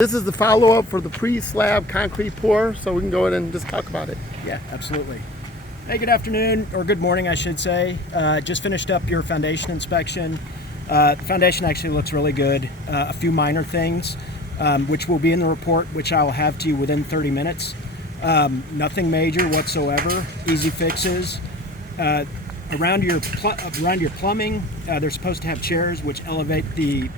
This is the follow-up for the pre-slab concrete pour, so we can go ahead and just talk about it. Yeah, absolutely. Hey, good afternoon, or good morning, I should say. Just finished up your foundation inspection. The foundation actually looks really good. A few minor things, which will be in the report, which I will have to you within 30 minutes. Nothing major whatsoever, easy fixes. Around your plumbing, they're supposed to have chairs which elevate the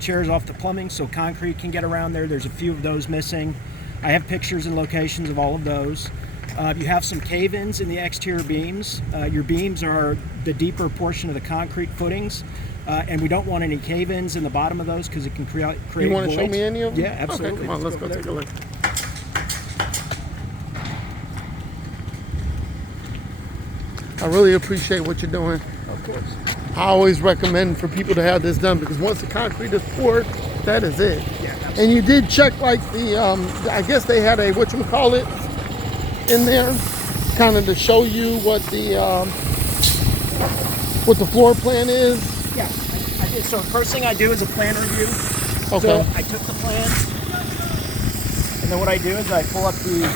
chairs off the plumbing so concrete can get around there. There's a few of those missing. I have pictures and locations of all of those. You have some cave-ins in the exterior beams. Your beams are the deeper portion of the concrete footings, and we don't want any cave-ins in the bottom of those because it can create You want to show voids. me any of them? Yeah, absolutely. Okay, come on, let's go take a look. I really appreciate what you're doing. Of course. I always recommend for people to have this done because once the concrete is poured, that is it. Yeah, absolutely. And you did check like the, I guess they had a, whatchamacallit in there, kind of to show you what the floor plan is. Yeah, I did. So first thing I do is a plan review. Okay. So I took the plan, and then what I do is I pull up the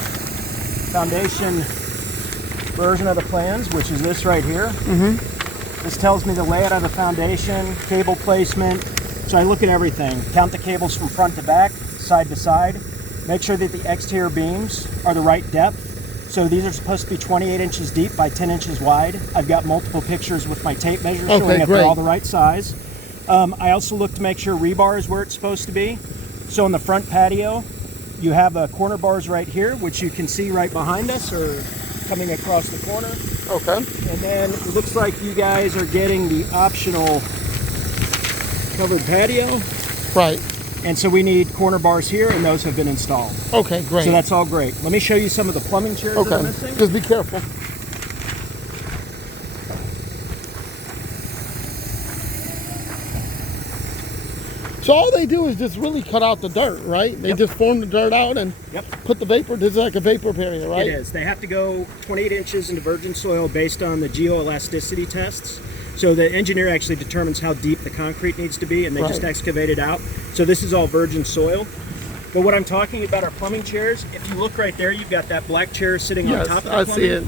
foundation version of the plans, which is this right here. Mm-hmm. This tells me the layout of the foundation, cable placement. So I look at everything, count the cables from front to back, side to side, make sure that the exterior beams are the right depth. So these are supposed to be 28 inches deep by 10 inches wide. I've got multiple pictures with my tape measure showing that they're all the right size. I also look to make sure rebar is where it's supposed to be. So in the front patio, you have corner bars right here, which you can see right behind us or coming across the corner. Okay. And then it looks like you guys are getting the optional covered patio. Right. And so we need corner bars here, and those have been installed. Okay, great. So that's all great. Let me show you some of the plumbing chairs that are missing. Just be careful. So all they do is just really cut out the dirt, right? They just form the dirt out and put the vapor. This is like a vapor barrier, right? It is. They have to go 28 inches into virgin soil based on the geoelasticity tests. So the engineer actually determines how deep the concrete needs to be, and they just excavate it out. So this is all virgin soil. But what I'm talking about are plumbing chairs. If you look right there, you've got that black chair sitting on top of the plumbing. I see it.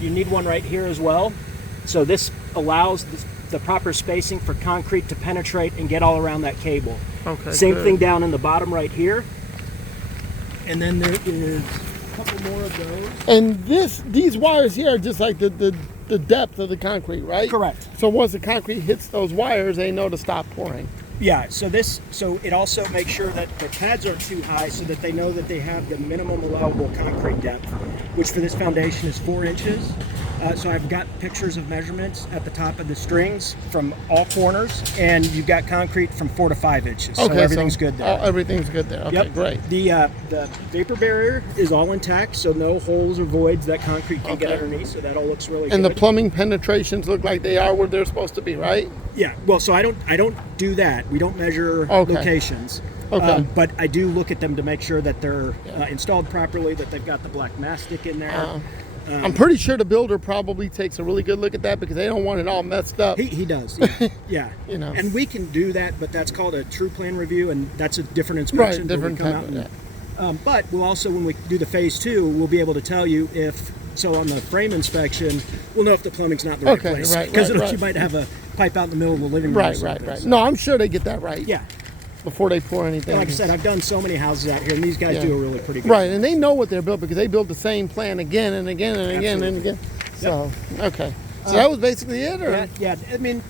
You need one right here as well. So this allows the proper spacing for concrete to penetrate and get all around that cable. Okay. Same thing down in the bottom right here. And then there is a couple more of those. And these wires here are just like the depth of the concrete, right? Correct. So once the concrete hits those wires, they know to stop pouring. Yeah, so it also makes sure that the pads aren't too high so that they know that they have the minimum allowable concrete depth, which for this foundation is 4 inches. So I've got pictures of measurements at the top of the strings from all corners, and you've got concrete from 4 to 5 inches. Okay, so everything's good there. Everything's good there. Okay, great. The vapor barrier is all intact, so no holes or voids that concrete can get underneath, so that all looks really good. And the plumbing penetrations look like they are where they're supposed to be, right? Yeah, well, so I don't do that. We don't measure locations. Okay. But I do look at them to make sure that they're installed properly, that they've got the black mastic in there. I'm pretty sure the builder probably takes a really good look at that because they don't want it all messed up. He does, yeah. You know. And we can do that, but that's called a true plan review, and that's a different inspection. Right, different where we type come of out and, but we'll also, when we do the phase 2, we'll be able to tell you if, so on the frame inspection, we'll know if the plumbing's not in the right place. Because you might have a pipe out in the middle of the living room. Right. No, I'm sure they get that right. Yeah. Before they pour anything. And like I said, I've done so many houses out here, and these guys do a really pretty good job. And they know what they're built because they build the same plan again and again and again and again. So, okay. So that was basically it? Or? Yeah. I mean,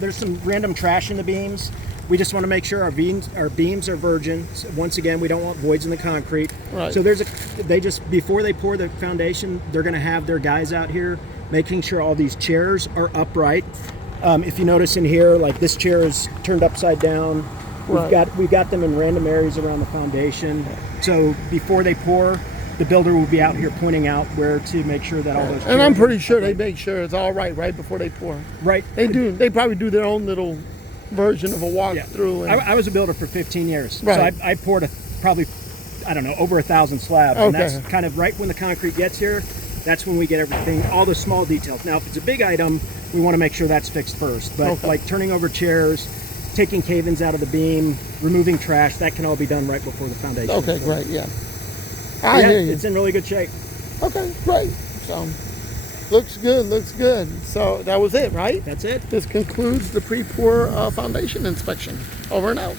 there's some random trash in the beams. We just want to make sure our beams are virgin. So once again, we don't want voids in the concrete. Right. So before they pour the foundation, they're going to have their guys out here making sure all these chairs are upright. If you notice in here, like this chair is turned upside down. We've got them in random areas around the foundation. So before they pour, the builder will be out here pointing out where to make sure that all those. And I'm pretty sure they make sure it's all right before they pour. Right. They do. They probably do their own little version of a walkthrough. Yeah. I was a builder for 15 years. Right. So I poured probably, I don't know, over 1,000 slabs. Okay. And that's kind of right when the concrete gets here. That's when we get everything, all the small details. Now, if it's a big item, we want to make sure that's fixed first. But like turning over chairs, taking cave-ins out of the beam, removing trash, that can all be done right before the foundation. Okay, is poured. great, yeah. Yeah, I hear you. it's in really good shape. Okay, great. So, looks good, looks good. So that was it, right? That's it. This concludes the pre-pour foundation inspection. Over and out.